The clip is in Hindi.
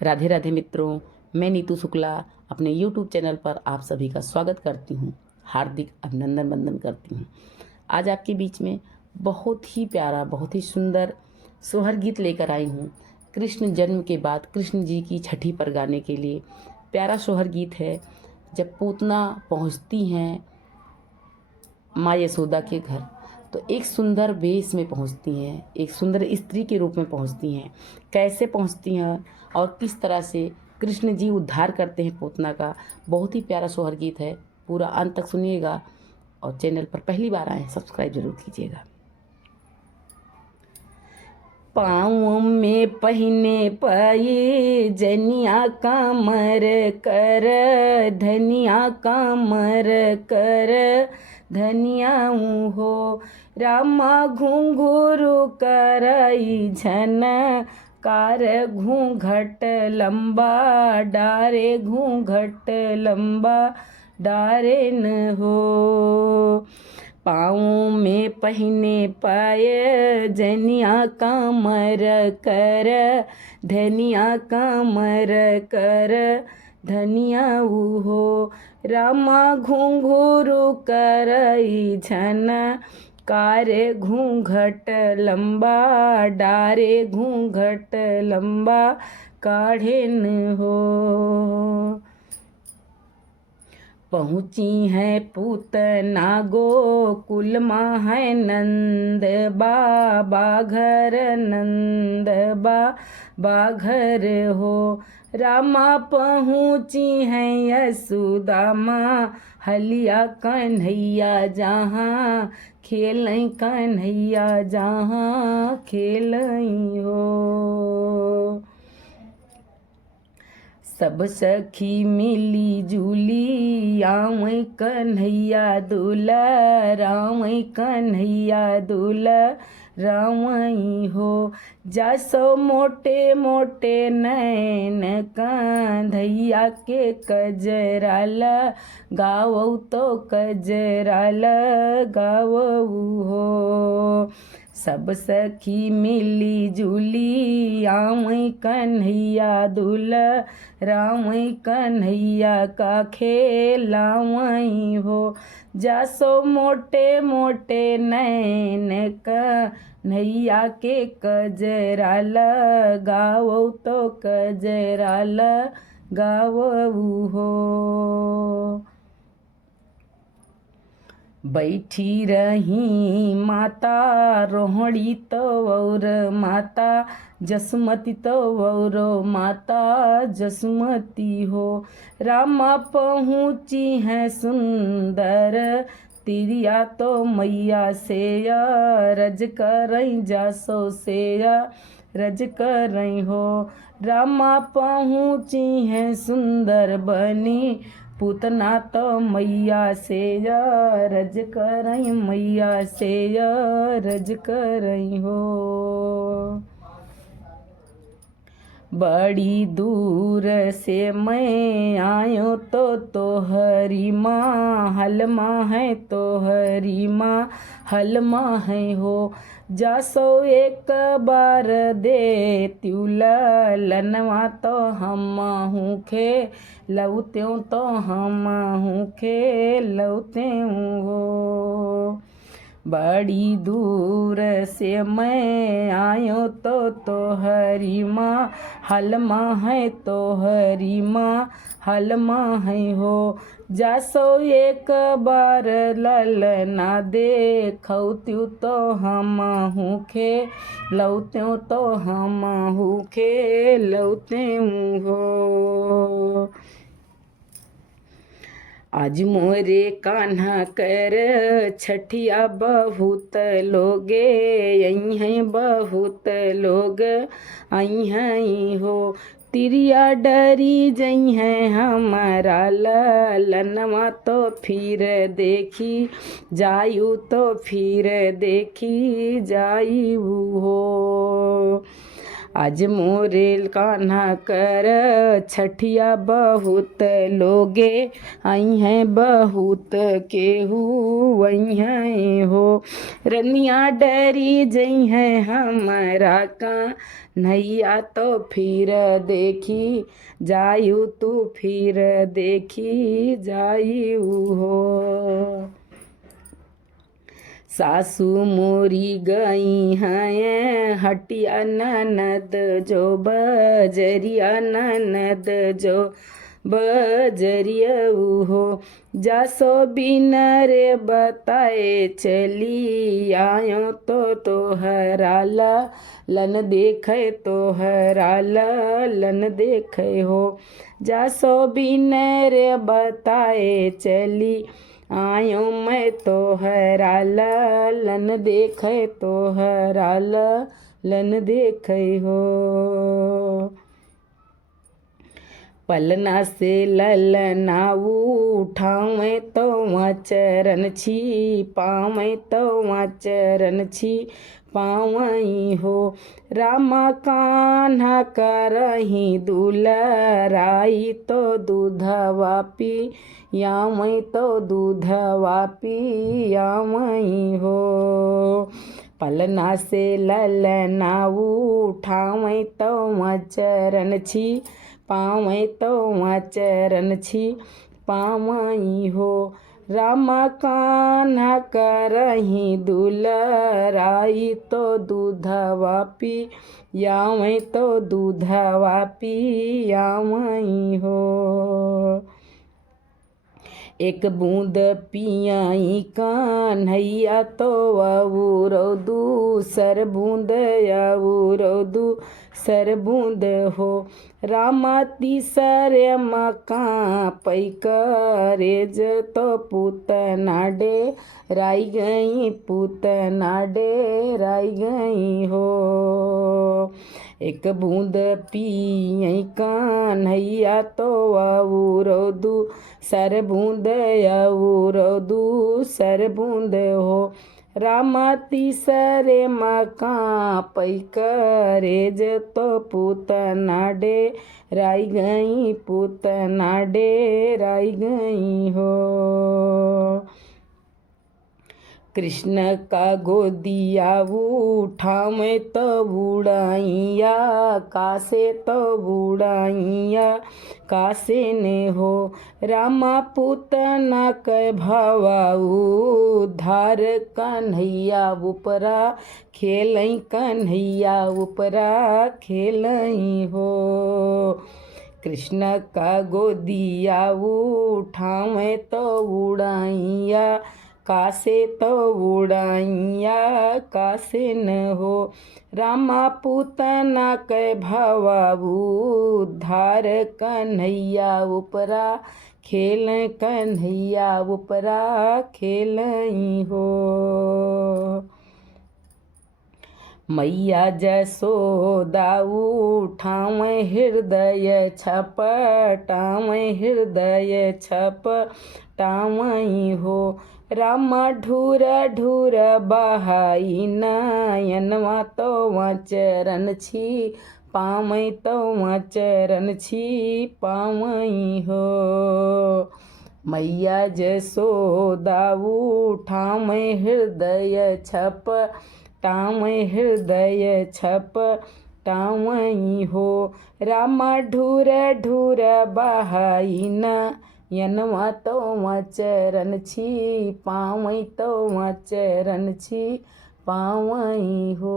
राधे राधे मित्रों, मैं नीतू शुक्ला अपने YouTube चैनल पर आप सभी का स्वागत करती हूँ, हार्दिक अभिनंदन वंदन करती हूँ। आज आपके बीच में बहुत ही प्यारा, बहुत ही सुंदर सोहर गीत लेकर आई हूँ। कृष्ण जन्म के बाद कृष्ण जी की छठी पर गाने के लिए प्यारा सोहर गीत है। जब पूतना पहुँचती हैं माँ यशोदा के घर, तो एक सुंदर वेश में पहुंचती हैं, एक सुंदर स्त्री के रूप में पहुंचती हैं। कैसे पहुंचती हैं और किस तरह से कृष्ण जी उद्धार करते हैं पूतना का, बहुत ही प्यारा सोहर गीत है। पूरा अंत तक सुनिएगा और चैनल पर पहली बार आए सब्सक्राइब जरूर कीजिएगा। पाँव में पहने पाए जनिया कामर कर, धनिया कामर कर धनिया हो। रामा घुंघरू करई झन कार, घूंघट लंबा डारे घूंघट लंबा डारे न हो। पाँव में पहने पाए जनिया कामर कर, धनिया कामर कर धनिया हो। रामा घुंघरू करई झन कारे घूंघट लंबा डारे घूंघट लंबा काढ़े न हो। पहुँची है पूतना गोकुल माँ है नंद बाबा घर, नंद बाबा घर हो। रामा पहुँची है यशोदा माँ हलिया कन्हैया जहाँ खेलई, कन्हैया जहाँ खेलई हो। सब सखी मिली जुली आवई कन्हैया दूला, रावई कन्हैया दूला रावई हो। जासो मोटे मोटे नैन कांधैया के कजराला गावऊ तो कजराला गावऊ हो। सब सखी मिली जुली आवई कन्हैया दूला, रावई कन्हैया का खेलावई हो। जासो मोटे मोटे नैन कन्हैया के कजराला गावो तो कजराला गावऊ हो। बैठी रही माता रोहड़ी तो और माता जसमती तो और माता जसमती हो। रामा पहुँची है सुंदर तिरिया तो मैया से रज करई जासो से रज करई हो। रामा पहुँची है सुंदर बनी पूतना तो मैया से रज करई, मैया से रज करई हो। बड़ी दूर से मैं आयो तो तोहरी माँ हलमा है, तोहरी माँ हलमा है हो। जासो एक बार दे त्यूला लनवा तो हम हूँ खे लौत्यों तो हम हूँ खे लौत्यों हो। बड़ी दूर से मैं आयो तो तोहरी माँ हलमा है, तोहरी माँ हलमा है हो। जासो एक बार ललना देखौत्यू तो हम हूँ खे लौत्यों तो हम हूँ खे लौत्यों हो। आज मोरे कान्हा कर छठिया बहुत लोगे आई हैं, बहुत लोग आई हैं हो। तिरिया डरी जई हैं हमारा ललनवा तो फिर देखी जायू, तो फिर देखी जायू हो। आज मोरे कान्हा कर छठिया बहुत लोगे आई हैं बहुत केहू वही हैं हो। रनिया डरी जई हैं हमारा का नैया तो फिर देखी जायू तू फिर देखी जायू हो। सासू मोरी गई हैं हटिया ननद जो बजरिया ननद जो बजरिया हो। जासो बिन रे बताए चली आयो तो तोहरा लन देखे तोहरा लन देखे हो। जासो बिन रे बताए चली आयो मैं तोहरा लन देखे तोहरा लन देखे हो। पलना से ललना उठावे तो वहाँ चरण छी पावे तो वहाँ चरण छी पावई हो। रामा कान्हा करही दुलराई तो दूधवा पी यावई तो दूधवा पी यावई हो। पलना से ललना उठावे तो वहाँ चरण छी पावई तो वहाँ चरण छी पावई हो। रामा कान्हा करही दुलराई तो दूधवा पी यावई तो दूधवा पी यावई हो। एक बूंद पियाई कान्हैया तो औरो दूसर बूंद औरो दूसर बूंद हो। रामा तीसर मका पैकरेज तो पूतना डेराई गई पूतना डेराई गई हो। एक बूंद पियई कान्हैया तो औरो दूसर बूंद औरो दूसर बूंद हो। रामा तीसरे मका पैकरेज तो पूतना डेराई गई पूतना डेराई गई हो। कृष्ण का गोदिया उठावे तो बुढ़ाइया कासे तो बुढ़ाइया कासे ने हो। रामा पूतना के भवाऊ धार कन्हैया उपरा खेलई कन्हैया उपरा खेलई हो। कृष्ण का गोदिया उठावे तो उड़ाइया कासे तो उड़ाइया कासे न हो। रामा पूतना के भवाऊ धार कन्हैया उपरा खेल कन्हैया उपरा खेलई हो। मैया जसोदा उठावे हृदय छपटावे हृदय छपटावई हो। रामा ढूर ढूर बहाई नयनवा तो वहाँ चरण छी पावई तो वहाँ चरण छी पावई हो। मैया जसोदा उठावे हृदय छपटावे हृदय छपटावई हो। रामा ढूर ढूर बहाई नयनवा तो वहाँ चरण छी पावई तो वहाँ चरण छी पावई हो।